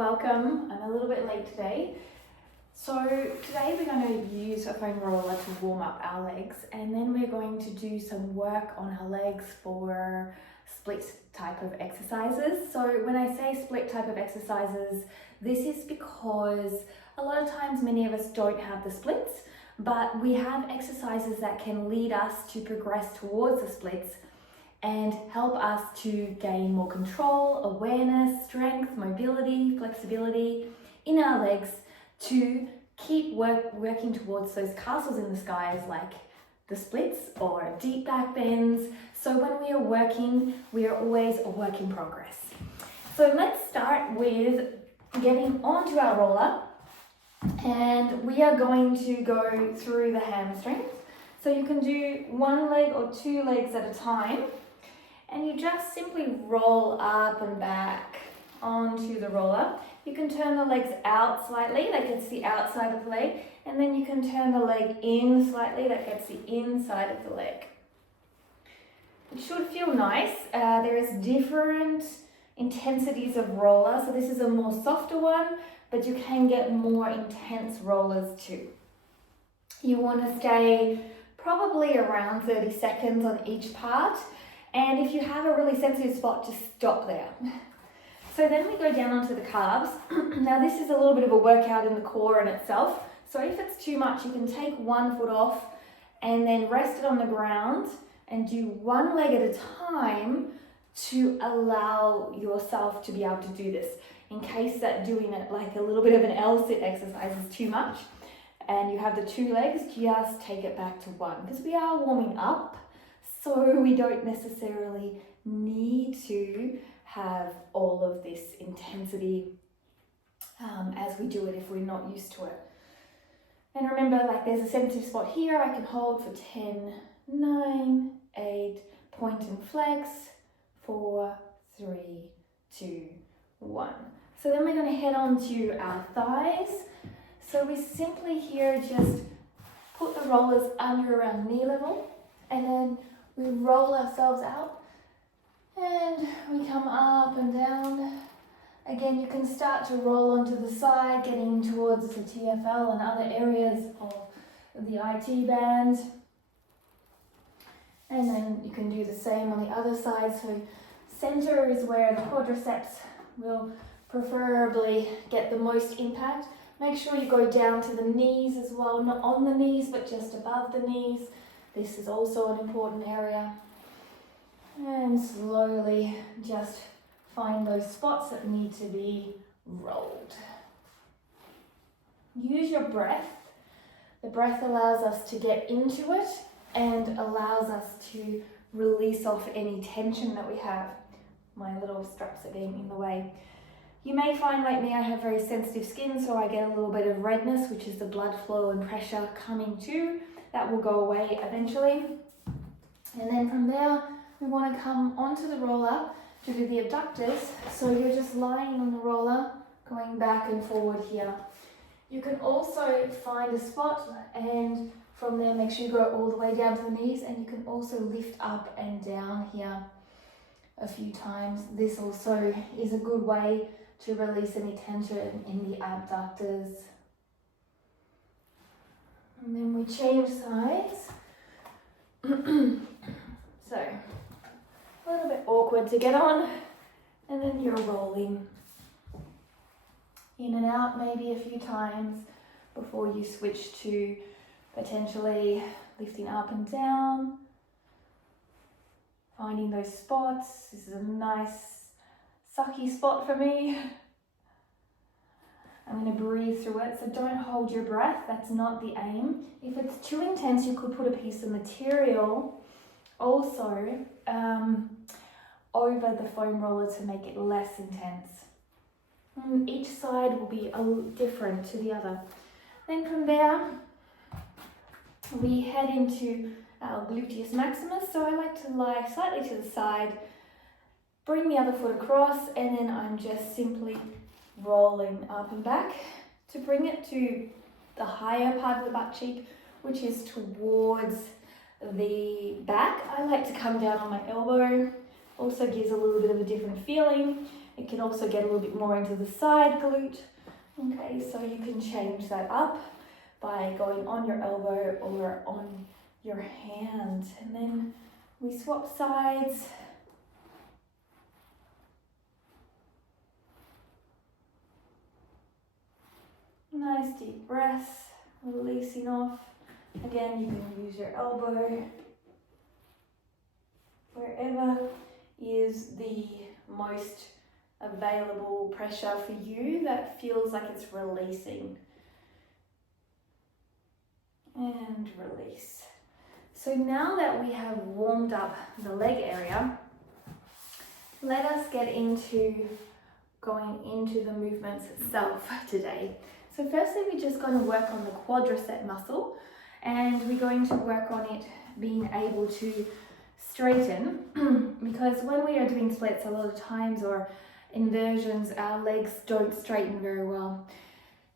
welcome. I'm a little bit late today. So today we're going to use a foam roller to warm up our legs, and then we're going to do some work on our legs for split type of exercises. So when I say split type of exercises, this is because a lot of times many of us don't have the splits, but we have exercises that can lead us to progress towards the splits and help us to gain more control, awareness, strength, mobility, flexibility in our legs to keep working towards those castles in the skies like the splits or deep back bends. So when we are working, we are always a work in progress. So let's start with getting onto our roller, and we are going to go through the hamstrings. So you can do one leg or two legs at a time, and you just simply roll up and back onto the roller. You can turn the legs out slightly, that gets the outside of the leg, and then you can turn the leg in slightly, that gets the inside of the leg. It should feel nice. There is different intensities of roller, so this is a more softer one, but you can get more intense rollers too. You want to stay probably around 30 seconds on each part, and if you have a really sensitive spot, just stop there. So then we go down onto the calves. Now this is a little bit of a workout in the core in itself, so if it's too much, you can take one foot off and then rest it on the ground and do one leg at a time to allow yourself to be able to do this, in case that doing it like a little bit of an L-sit exercise is too much and you have the two legs, just take it back to one, because we are warming up, so we don't necessarily need to have all of this intensity as we do it if we're not used to it. And remember, like, there's a sensitive spot here. I can hold for 10, 9, 8, point and flex, 4, 3, 2, 1. So then we're going to head on to our thighs. So we simply here just put the rollers under around knee level, and then we roll ourselves out and we come up and down. Again, you can start to roll onto the side, getting towards the TFL and other areas of the IT band. And then you can do the same on the other side. So center is where the quadriceps will preferably get the most impact. Make sure you go down to the knees as well, not on the knees, but just above the knees. This is also an important area. And slowly just find those spots that need to be rolled. Use your breath. The breath allows us to get into it and allows us to release off any tension that we have. My little straps are getting in the way. You may find, like me, I have very sensitive skin, so I get a little bit of redness, which is the blood flow and pressure coming to. That will go away eventually. And then from there, we want to come onto the roller to do the abductors. So you're just lying on the roller, going back and forward here. You can also find a spot, and from there make sure you go all the way down to the knees, and you can also lift up and down here a few times. This also is a good way to release any tension in the abductors. And then we change sides. So, a little bit awkward to get on, and then you're rolling in and out maybe a few times before you switch to potentially lifting up and down, finding those spots. This is a nice sucky spot for me. I'm going to breathe through it, so don't hold your breath, that's not the aim. If it's too intense, you could put a piece of material also over the foam roller to make it less intense. And each side will be different to the other. Then from there, we head into our gluteus maximus. So I like to lie slightly to the side, bring the other foot across, and then I'm just simply rolling up and back to bring it to the higher part of the butt cheek, which is towards the back. I like to come down on my elbow. Also gives a little bit of a different feeling. It can also get a little bit more into the side glute. Okay, so you can change that up by going on your elbow or on your hand. And then we swap sides. Nice deep breaths, releasing off. Again, you can use your elbow wherever is the most available pressure for you that feels like it's releasing. And release. So now that we have warmed up the leg area, let us get into going into the movements itself today. So firstly, we're just going to work on the quadricep muscle, and we're going to work on it being able to straighten because when we are doing splits a lot of times or inversions, our legs don't straighten very well.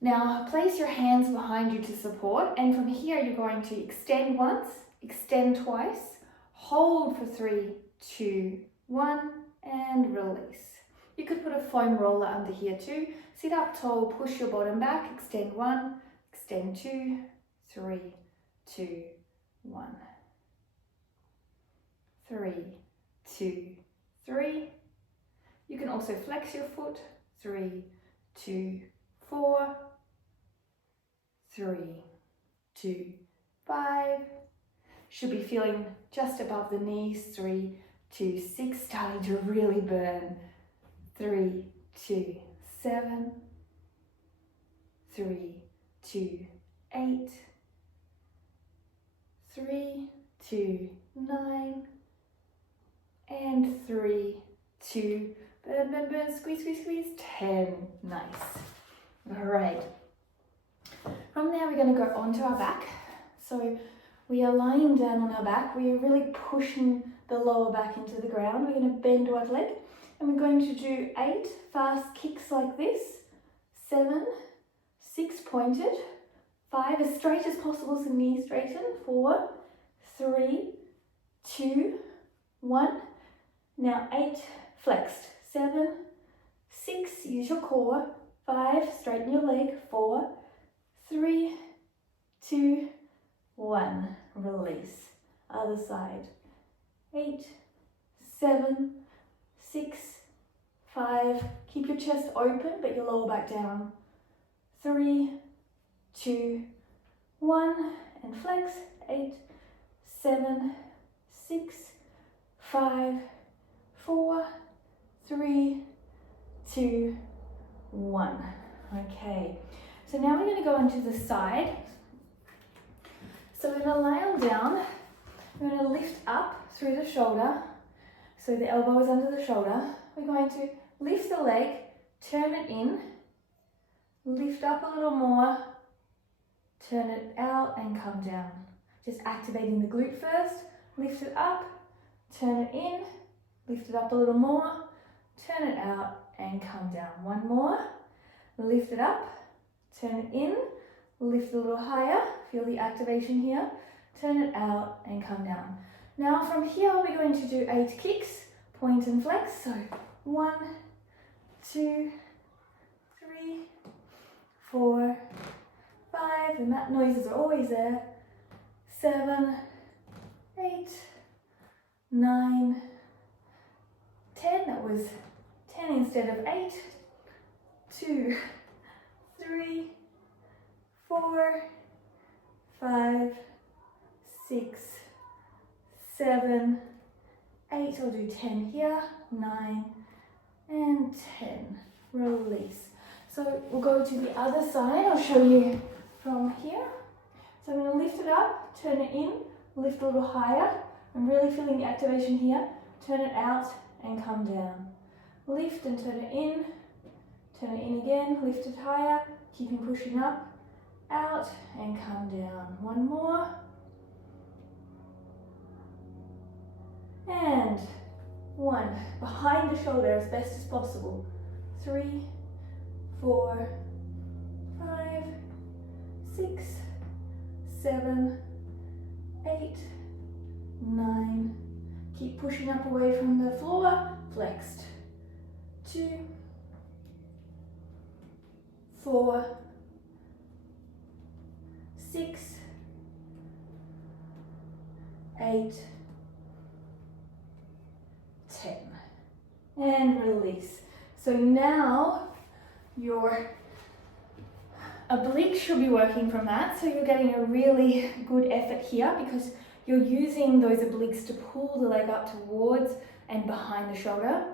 Now place your hands behind you to support, and from here you're going to extend once, extend twice, hold for 3, 2, 1 and release. You could put a foam roller under here too. Sit up tall, push your bottom back, extend 1, extend 2, 3, 2, 1. 3, 2, 3. You can also flex your foot. 3, 2, 4, 3, 2, 5. Should be feeling just above the knees. 3, 2, 6. Starting to really burn. 3, 2, 7. 3, 2, 8. 3, 2, 9. And 3, 2, burn, burn, burn, squeeze, squeeze, squeeze, 10. Nice. All right. From there, we're going to go onto our back. So we are lying down on our back. We are really pushing the lower back into the ground. We're going to bend one leg, and we're going to do 8 fast kicks like this. 7, 6 pointed. 5 as straight as possible, so knees straighten. 4, 3, 2, 1. Now 8 flexed. 7, 6, use your core. 5, straighten your leg. 4, 3, 2, 1. Release. Other side. 8, 7, 6, 5. Keep your chest open but your lower back down. 3, 2, 1 and flex. 8, 7, 6, 5, 4, 3, 2, 1. Okay, so now we're going to go onto the side. So we're going to lay on down. We're going to lift up through the shoulder. So the elbow is under the shoulder. We're going to lift the leg, turn it in, lift up a little more, turn it out and come down. Just activating the glute first. Lift it up, turn it in, lift it up a little more, turn it out and come down. One more. Lift it up, turn it in, lift it a little higher. Feel the activation here. Turn it out and come down. Now from here we're going to do 8 kicks, point and flex. So 1, 2, 3, 4, 5. The mat noises are always there. 7, 8, 9, 10. That was 10 instead of 8. 2, 3, 4, 5, 6, 7, 8. I'll do 10 here. 9 and 10. Release. So we'll go to the other side. I'll show you from here. So I'm going to lift it up, turn it in, lift a little higher. I'm really feeling the activation here. Turn it out and come down. Lift and turn it in again, lift it higher, keeping pushing up, out and come down. One more. And 1. Behind the shoulder as best as possible. 3, 4, 5, 6, 7, 8, 9. Keep pushing up away from the floor. Flexed. 2, 4, 6, 8, 10. And release. So now your obliques should be working from that. So you're getting a really good effort here because you're using those obliques to pull the leg up towards and behind the shoulder.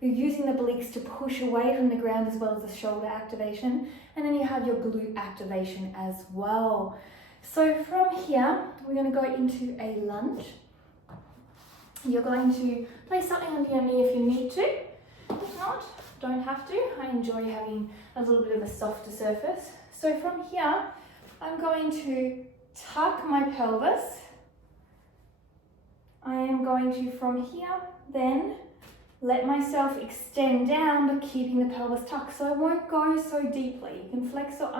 You're using the obliques to push away from the ground as well as the shoulder activation. And then you have your glute activation as well. So from here, we're going to go into a lunge. You're going to place something under your knee if you need to. If not, don't have to. I enjoy having a little bit of a softer surface. So from here, I'm going to tuck my pelvis. I am going to, from here, then let myself extend down, but keeping the pelvis tucked. So I won't go so deeply. You can flex or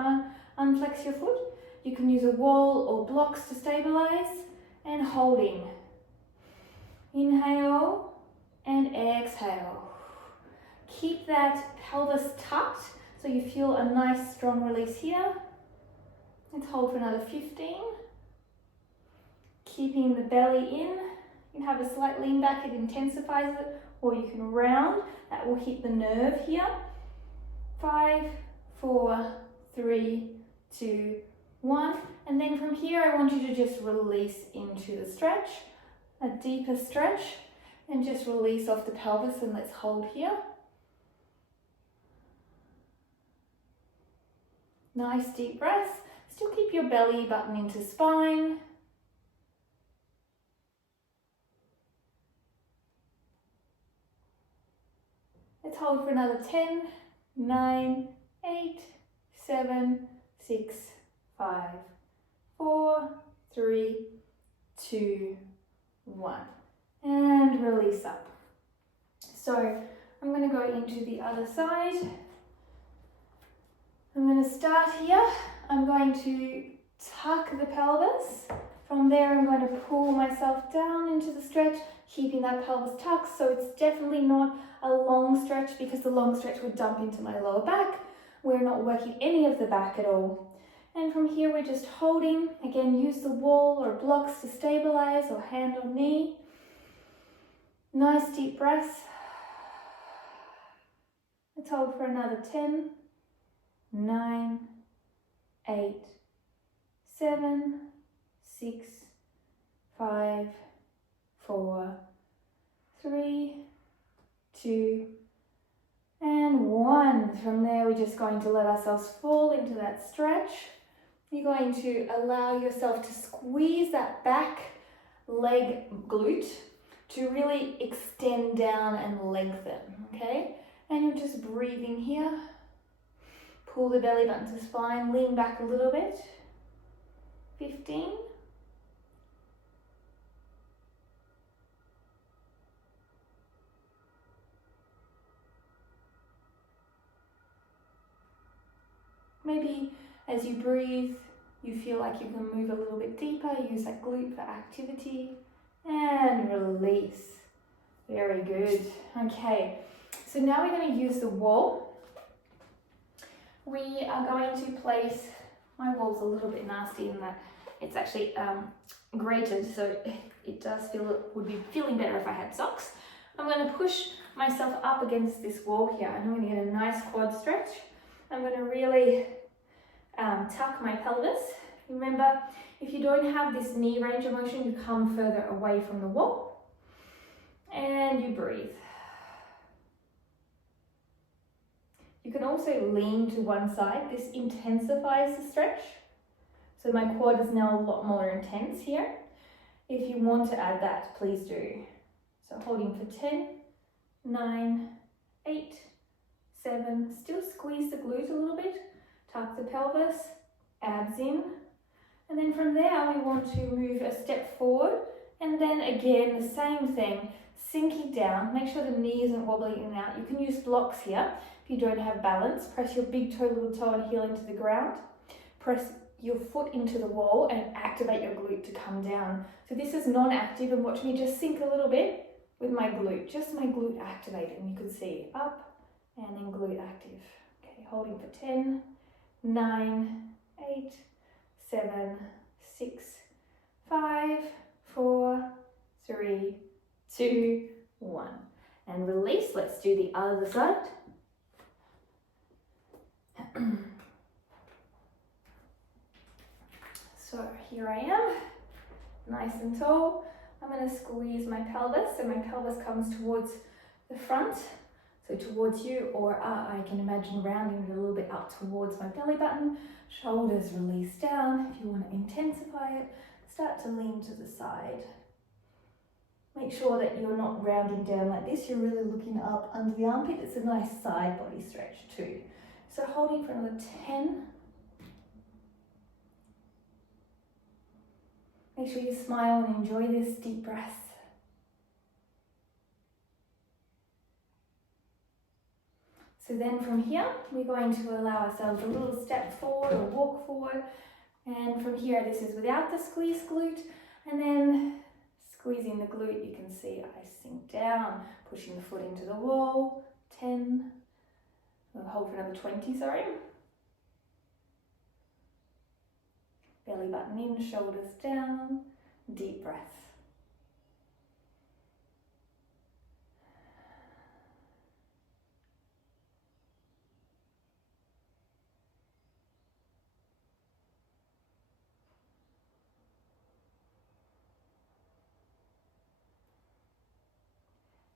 unflex your foot. You can use a wall or blocks to stabilize, and holding. Inhale and exhale. Keep that pelvis tucked so you feel a nice strong release here. Let's hold for another 15. Keeping the belly in. You can have a slight lean back, it intensifies it, or you can round. That will hit the nerve here. 5, 4, 3, 2, 1. And then from here, I want you to just release into the stretch. A deeper stretch, and just release off the pelvis, and let's hold here. Nice deep breaths. Still keep your belly button into spine. Let's hold for another 10, 9, 8, 7, 6, 5, 4, 3, 2, 1. And release up. So I'm going to go into the other side. I'm going to start here. I'm going to tuck the pelvis. From there, I'm going to pull myself down into the stretch, keeping that pelvis tucked. So it's definitely not a long stretch because the long stretch would dump into my lower back. We're not working any of the back at all. And from here, we're just holding. Again, use the wall or blocks to stabilize, or hand on knee. Nice deep breaths. Let's hold for another 10, 9, 8, 7, 6, 5, 4, 3, 2, and 1. From there, we're just going to let ourselves fall into that stretch. You're going to allow yourself to squeeze that back leg glute to really extend down and lengthen, okay? And you're just breathing here. Pull the belly button to spine, lean back a little bit. 15. Maybe as you breathe, you feel like you can move a little bit deeper, use that glute for activity, and release. Very good. Okay, so now we're going to use the wall. We are going to place, my wall's a little bit nasty in that it's actually grated, so it does feel, it would be feeling better if I had socks. I'm going to push myself up against this wall here, and I'm going to get a nice quad stretch. I'm going to really tuck my pelvis. Remember, if you don't have this knee range of motion, you come further away from the wall and you breathe. You can also lean to one side. This intensifies the stretch. So my quad is now a lot more intense here. If you want to add that, please do. So holding for 10, 9, 8, 7, still squeeze the glute a little bit, tuck the pelvis, abs in, and then from there we want to move a step forward, and then again the same thing, sinking down, make sure the knee isn't wobbling in and out. You can use blocks here if you don't have balance. Press your big toe, little toe and heel into the ground. Press your foot into the wall and activate your glute to come down. So this is non-active, and watch me just sink a little bit with my glute, just my glute activated, and you can see up and then glute active. Okay, holding for 10, 9, 8, 7, 6, 5, 4, 3, 2, 1. And release. Let's do the other side. So here I am, nice and tall. I'm going to squeeze my pelvis, so my pelvis comes towards the front, so towards you, or I can imagine rounding it a little bit up towards my belly button. Shoulders release down. If you want to intensify it, start to lean to the side. Make sure that you're not rounding down like this, you're really looking up under the armpit. It's a nice side body stretch too. So holding for another 10. Make sure you smile and enjoy this deep breath. So then from here, we're going to allow ourselves a little step forward or walk forward. And from here, this is without the squeeze glute. And then squeezing the glute, you can see I sink down, pushing the foot into the wall. 10. We'll hold for another 20, sorry. Belly button in, shoulders down, deep breath.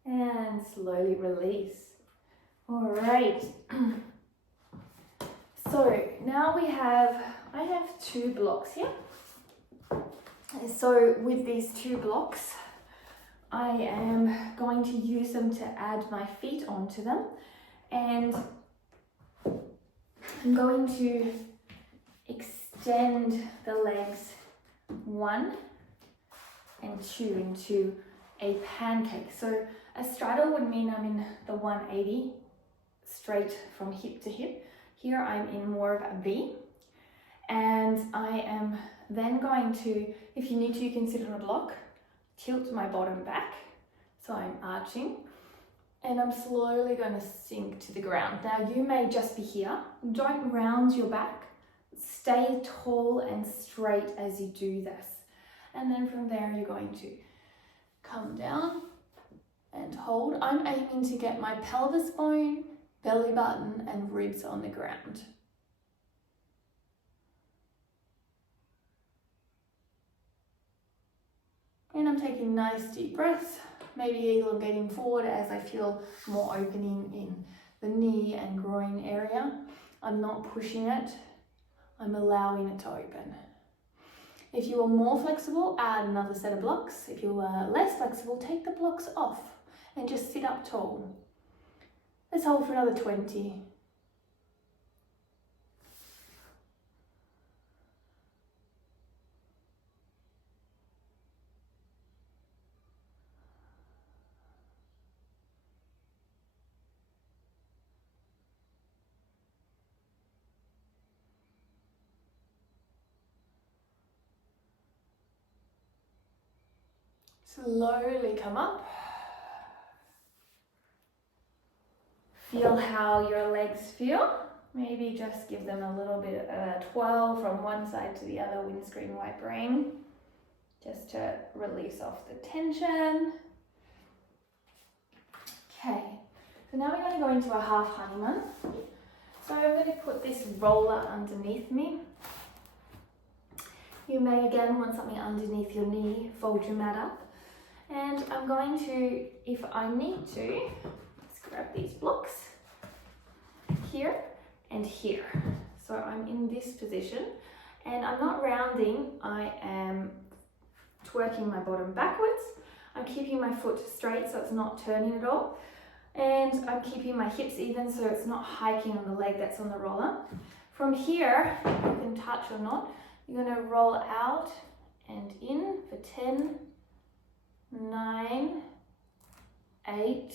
And slowly release. All right. So now I have 2 blocks here. So with these 2 blocks, I am going to use them to add my feet onto them. And I'm going to extend the legs 1 and 2 into a pancake. So a straddle would mean I'm in the 180 straight from hip to hip. Here I'm in more of a V, and I am then going to, if you need to, you can sit on a block, tilt my bottom back, so I'm arching, and I'm slowly going to sink to the ground. Now you may just be here, don't round your back, stay tall and straight as you do this. And then from there you're going to come down and hold. I'm aiming to get my pelvis bone, belly button and ribs on the ground. And I'm taking nice deep breaths, maybe elongating forward as I feel more opening in the knee and groin area. I'm not pushing it, I'm allowing it to open. If you are more flexible, add another set of blocks. If you are less flexible, take the blocks off and just sit up tall. Let's hold for another 20. Slowly come up. Feel how your legs feel. Maybe just give them a little bit of a twirl from one side to the other, windscreen wipering, just to release off the tension. Okay, so now we're going to go into a half honeymoon. So I'm going to put this roller underneath me. You may again want something underneath your knee, fold your mat up. And I'm going to, if I need to, let's grab these blocks here and here. So I'm in this position and I'm not rounding, I am twerking my bottom backwards. I'm keeping my foot straight so it's not turning at all. And I'm keeping my hips even so it's not hiking on the leg that's on the roller. From here, you can touch or not, you're going to roll out and in for 10, 9, 8,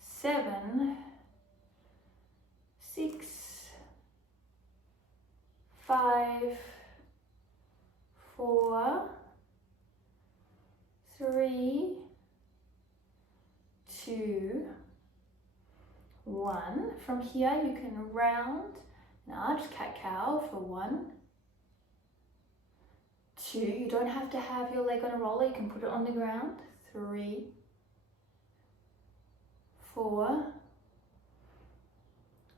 7, 6, 5, 4, 3, 2, 1. From here you can round an arch, cat-cow for 1, 2, you don't have to have your leg on a roller, you can put it on the ground, 3, 4,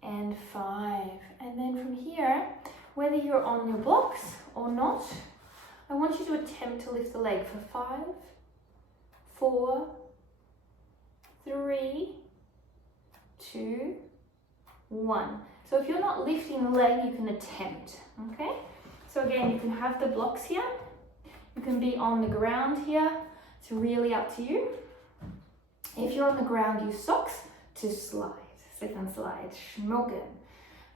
and 5. And then from here, whether you're on your blocks or not, I want you to attempt to lift the leg for 5, 4, 3, 2, 1. So if you're not lifting the leg, you can attempt, okay? So again, you can have the blocks here. You can be on the ground here. It's really up to you. If you're on the ground, use socks to slide. Slip and slide, schmilken.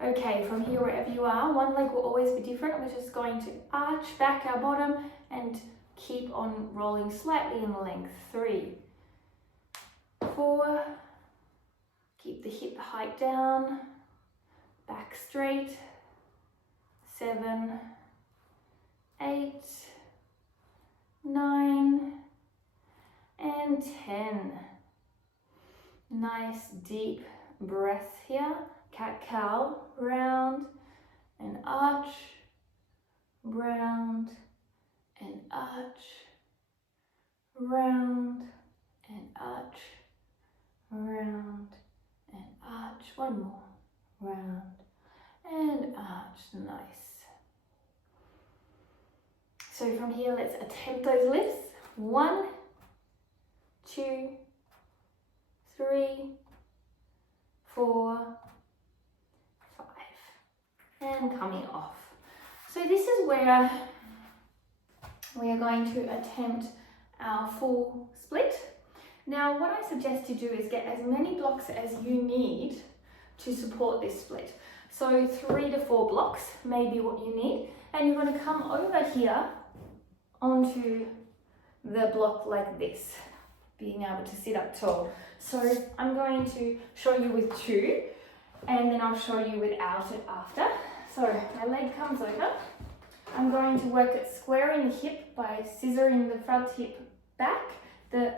Okay, from here, wherever you are, one leg will always be different. We're just going to arch back our bottom and keep on rolling slightly in length. 3, 4, keep the hip height down, back straight. 7, 8, 9, and 10. Nice deep breath here. Cat-cow, round and arch, round and arch, round and arch, round and arch. One more, round and arch. Nice. So from here, let's attempt those lifts. 1, 2, 3, 4, 5, and coming off. So this is where we are going to attempt our full split. Now what I suggest you do is get as many blocks as you need to support this split. So 3 to 4 blocks may be what you need, and you're going to come over here onto the block like this, being able to sit up tall. So I'm going to show you with 2, and then I'll show you without it after. So my leg comes over. I'm going to work at squaring the hip by scissoring the front hip back, the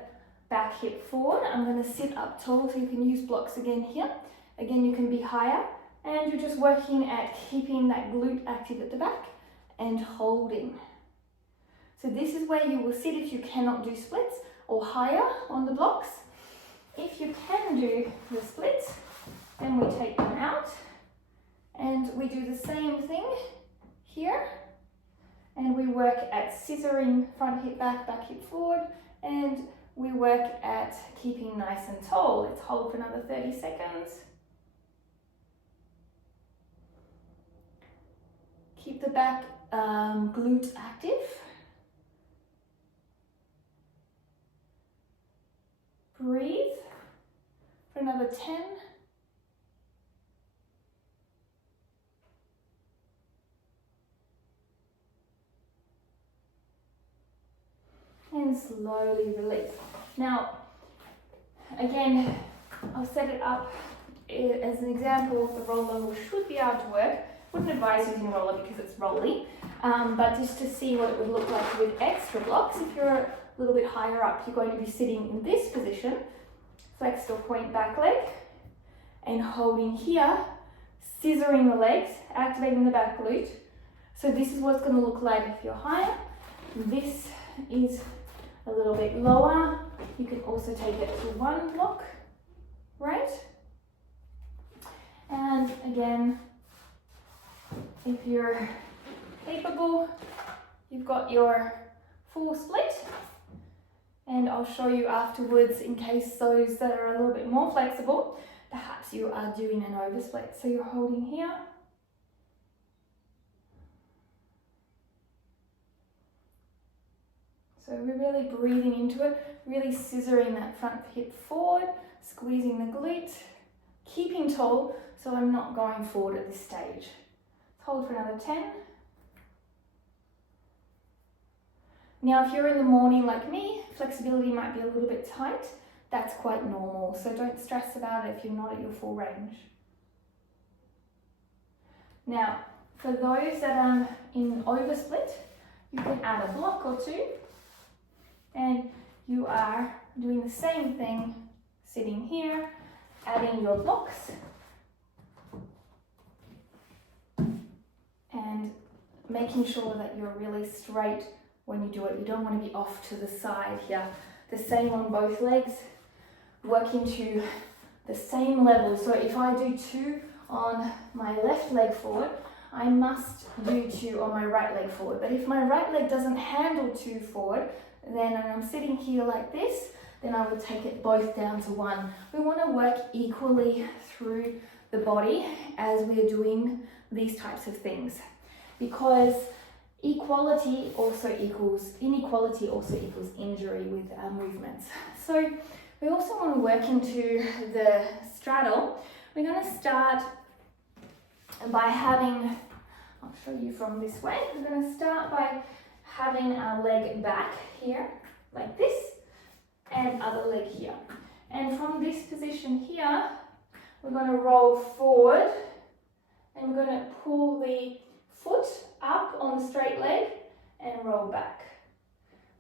back hip forward. I'm going to sit up tall, so you can use blocks again here. Again, you can be higher, and you're just working at keeping that glute active at the back and holding. So this is where you will sit if you cannot do splits, or higher on the blocks. If you can do the splits, then we take them out and we do the same thing here, and we work at scissoring front hip back, back hip forward, and we work at keeping nice and tall. Let's hold for another 30 seconds. Keep the back glute active. Breathe for another 10. And slowly release. Now, again, I'll set it up as an example. The roller should be able to work. Wouldn't advise using a roller because it's rolly, but just to see what it would look like with extra blocks. If you're a little bit higher up, you're going to be sitting in this position, flex or point back leg, and holding here, scissoring the legs, activating the back glute. So this is what it's going to look like if you're higher. This is a little bit lower. You can also take it to 1 block, right? And again, if you're capable, you've got your full split, and I'll show you afterwards in case those that are a little bit more flexible, perhaps you are doing an oversplit. So you're holding here. So we're really breathing into it, really scissoring that front hip forward, squeezing the glute, keeping tall, so I'm not going forward at this stage. Hold for another 10. Now, if you're in the morning like me, flexibility might be a little bit tight. That's quite normal, so don't stress about it if you're not at your full range. Now, for those that are in oversplit, you can add a block or 2, and you are doing the same thing, sitting here, adding your blocks, making sure that you're really straight when you do it. You don't want to be off to the side here. The same on both legs, working to the same level. So if I do 2 on my left leg forward, I must do 2 on my right leg forward. But if my right leg doesn't handle 2 forward, then I'm sitting here like this, then I would take it both down to 1. We want to work equally through the body as we are doing these types of things, because inequality also equals injury with our movements. So we also want to work into the straddle. We're going to start by having, I'll show you from this way, we're going to start by having our leg back here, like this, and other leg here. And from this position here, we're going to roll forward, and we're going to pull the foot up on the straight leg and roll back.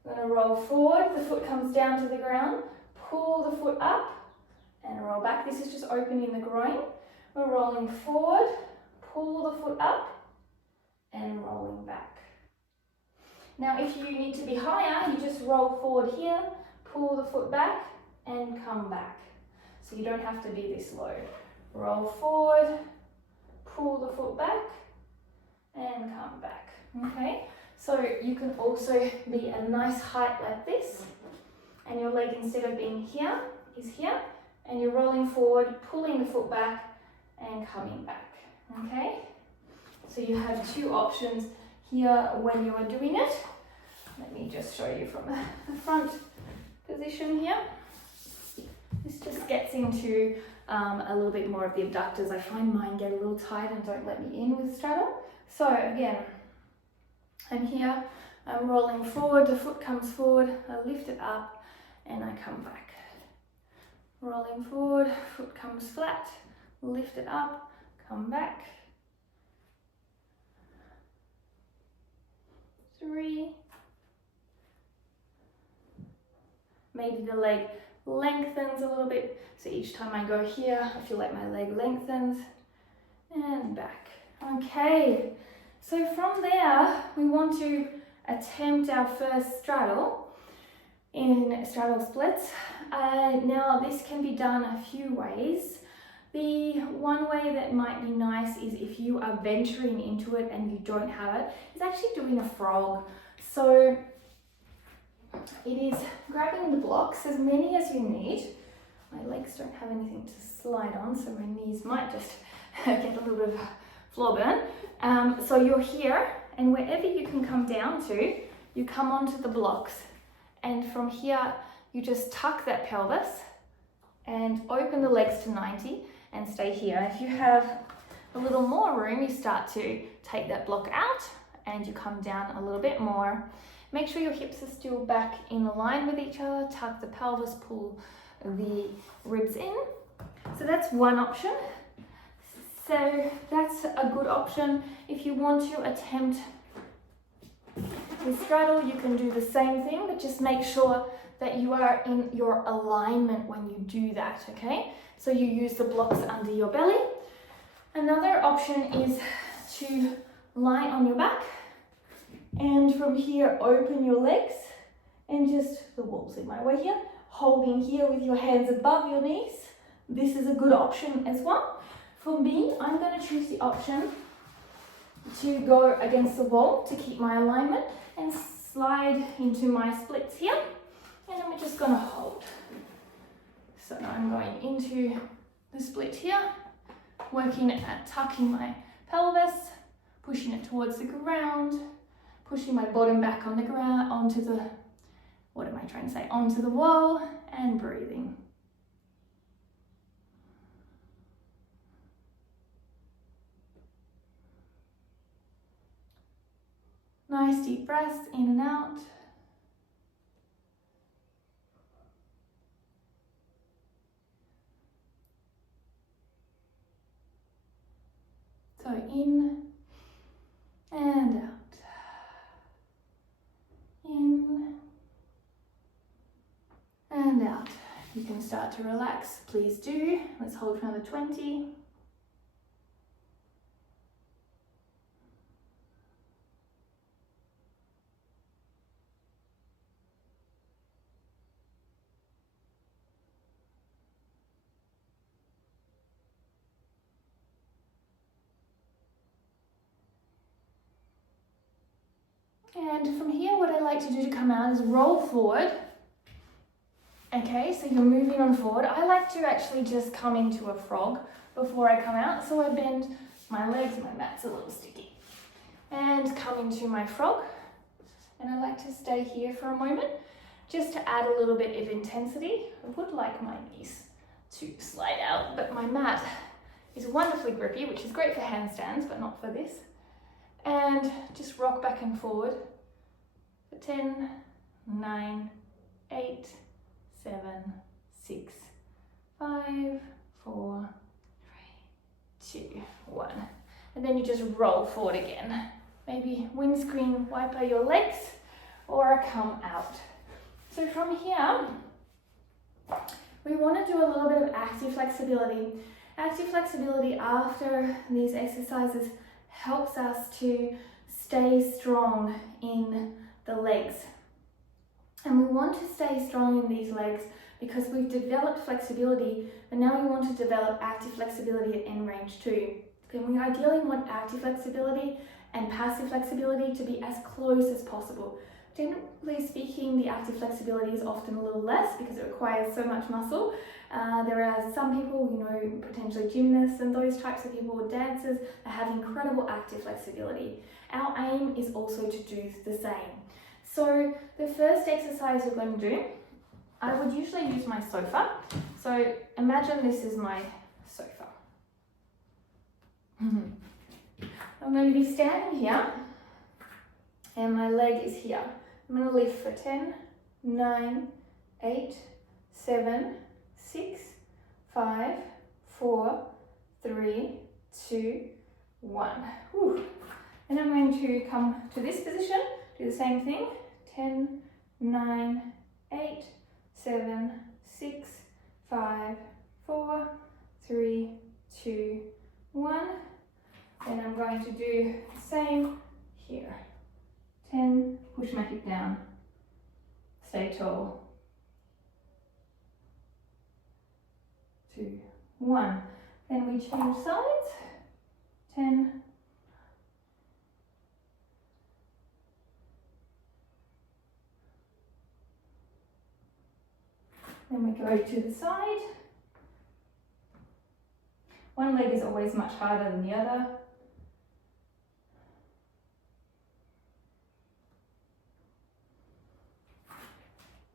We're going to roll forward, the foot comes down to the ground, pull the foot up and roll back. This is just opening the groin. We're rolling forward, pull the foot up and rolling back. Now if you need to be higher, you just roll forward here, pull the foot back and come back. So you don't have to be this low. Roll forward, pull the foot back and come back. Okay, so you can also be a nice height like this, and your leg, instead of being here, is here, and you're rolling forward, pulling the foot back and coming back. Okay, so you have 2 options here when you are doing it. Let me just show you from the front position here. This just gets into a little bit more of the abductors. I find mine get a little tight and don't let me in with straddle. So again, I'm here, I'm rolling forward, the foot comes forward, I lift it up and I come back. Rolling forward, foot comes flat, lift it up, come back. 3. Maybe the leg lengthens a little bit. So each time I go here, I feel like my leg lengthens and back. Okay, so from there, we want to attempt our first straddle in straddle splits. Now this can be done a few ways. The one way that might be nice is if you are venturing into it and you don't have it, is actually doing a frog. So it is grabbing the blocks, as many as you need. My legs don't have anything to slide on, so my knees might just get a little bit of floor burn. So you're here, and wherever you can come down to, you come onto the blocks. And from here, you just tuck that pelvis and open the legs to 90 and stay here. If you have a little more room, you start to take that block out and you come down a little bit more. Make sure your hips are still back in line with each other. Tuck the pelvis, pull the ribs in. So that's one option. So that's a good option. If you want to attempt with straddle, you can do the same thing, but just make sure that you are in your alignment when you do that, okay? So you use the blocks under your belly. Another option is to lie on your back, and from here open your legs and just, the wall's in my way here, holding here with your hands above your knees. This is a good option as well. For me, I'm going to choose the option to go against the wall to keep my alignment and slide into my splits here, and then we're just going to hold. So I'm going into the split here, working at tucking my pelvis, pushing it towards the ground, pushing my bottom back on the ground, onto the, what am I trying to say, onto the wall, and breathing. Nice deep breaths in and out. So in and out. In and out. You can start to relax, please do. Let's hold for another 20. And from here, what I like to do to come out is roll forward. Okay, so you're moving on forward. I like to actually just come into a frog before I come out. So I bend my legs, my mat's a little sticky. And come into my frog. And I like to stay here for a moment, just to add a little bit of intensity. I would like my knees to slide out, but my mat is wonderfully grippy, which is great for handstands, but not for this. And just rock back and forward for 10, 9, 8, 7, 6, 5, 4, 3, 2, 1. And then you just roll forward again. Maybe windscreen wiper your legs or come out. So from here, we want to do a little bit of active flexibility. Active flexibility after these exercises helps us to stay strong in the legs. And we want to stay strong in these legs because we've developed flexibility, but now we want to develop active flexibility at end range too. And we ideally want active flexibility and passive flexibility to be as close as possible. Generally speaking, the active flexibility is often a little less because it requires so much muscle. There are some people, potentially gymnasts and those types of people, dancers, that have incredible active flexibility. Our aim is also to do the same. So the first exercise we're going to do, I would usually use my sofa. So imagine this is my sofa. I'm going to be standing here and my leg is here. I'm going to lift for 10, 9, 8, 7, 6, 5, 4, 3, 2, 1. Whew. And I'm going to come to this position, do the same thing. 10, 9, 8, 7, 6, 5, 4, 3, 2, 1. Then I'm going to do the same here. 10, push my hip down, stay tall. 2, 1. Then we change sides. 10, then we go to the side. One leg is always much harder than the other.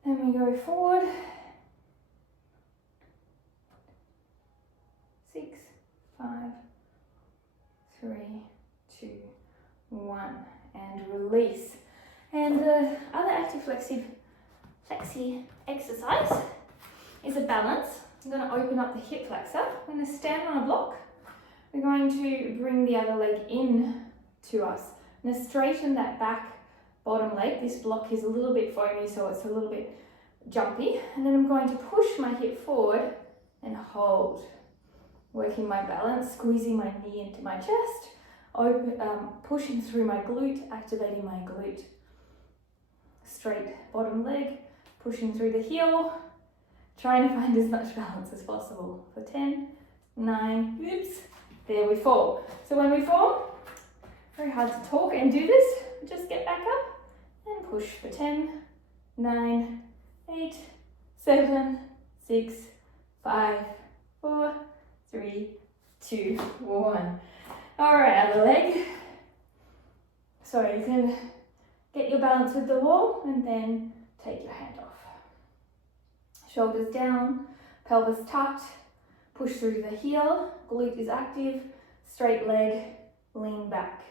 Then we go forward. 6, 5, 3, 2, 1, and release. And the other active flexi exercise is a balance. I'm going to open up the hip flexor. I'm going to stand on a block. We're going to bring the other leg in to us. I'm going to straighten that back bottom leg. This block is a little bit foamy, so it's a little bit jumpy. And then I'm going to push my hip forward and hold. Working my balance, squeezing my knee into my chest, pushing through my glute, activating my glute. Straight bottom leg, pushing through the heel, trying to find as much balance as possible. For 10, 9, oops, there we fall. So when we fall, very hard to talk and do this, just get back up and push for 10, 9, 8, 7, 6, 5, 4, 3, 2, 1. All right, other leg. So you can get your balance with the wall and then take your hand off. Shoulders down, pelvis tucked, push through the heel, glute is active, straight leg, lean back.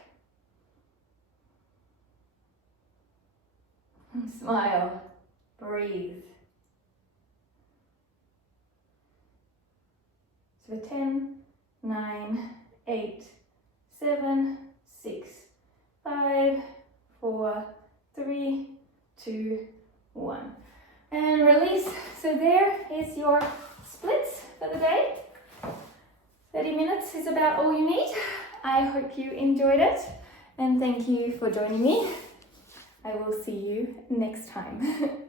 Smile, breathe. So 10, 9, 8, 7, 6, 5, 4, 3, 2, 1. And release. So there is your splits for the day. 30 minutes is about all you need. I hope you enjoyed it and thank you for joining me. I will see you next time.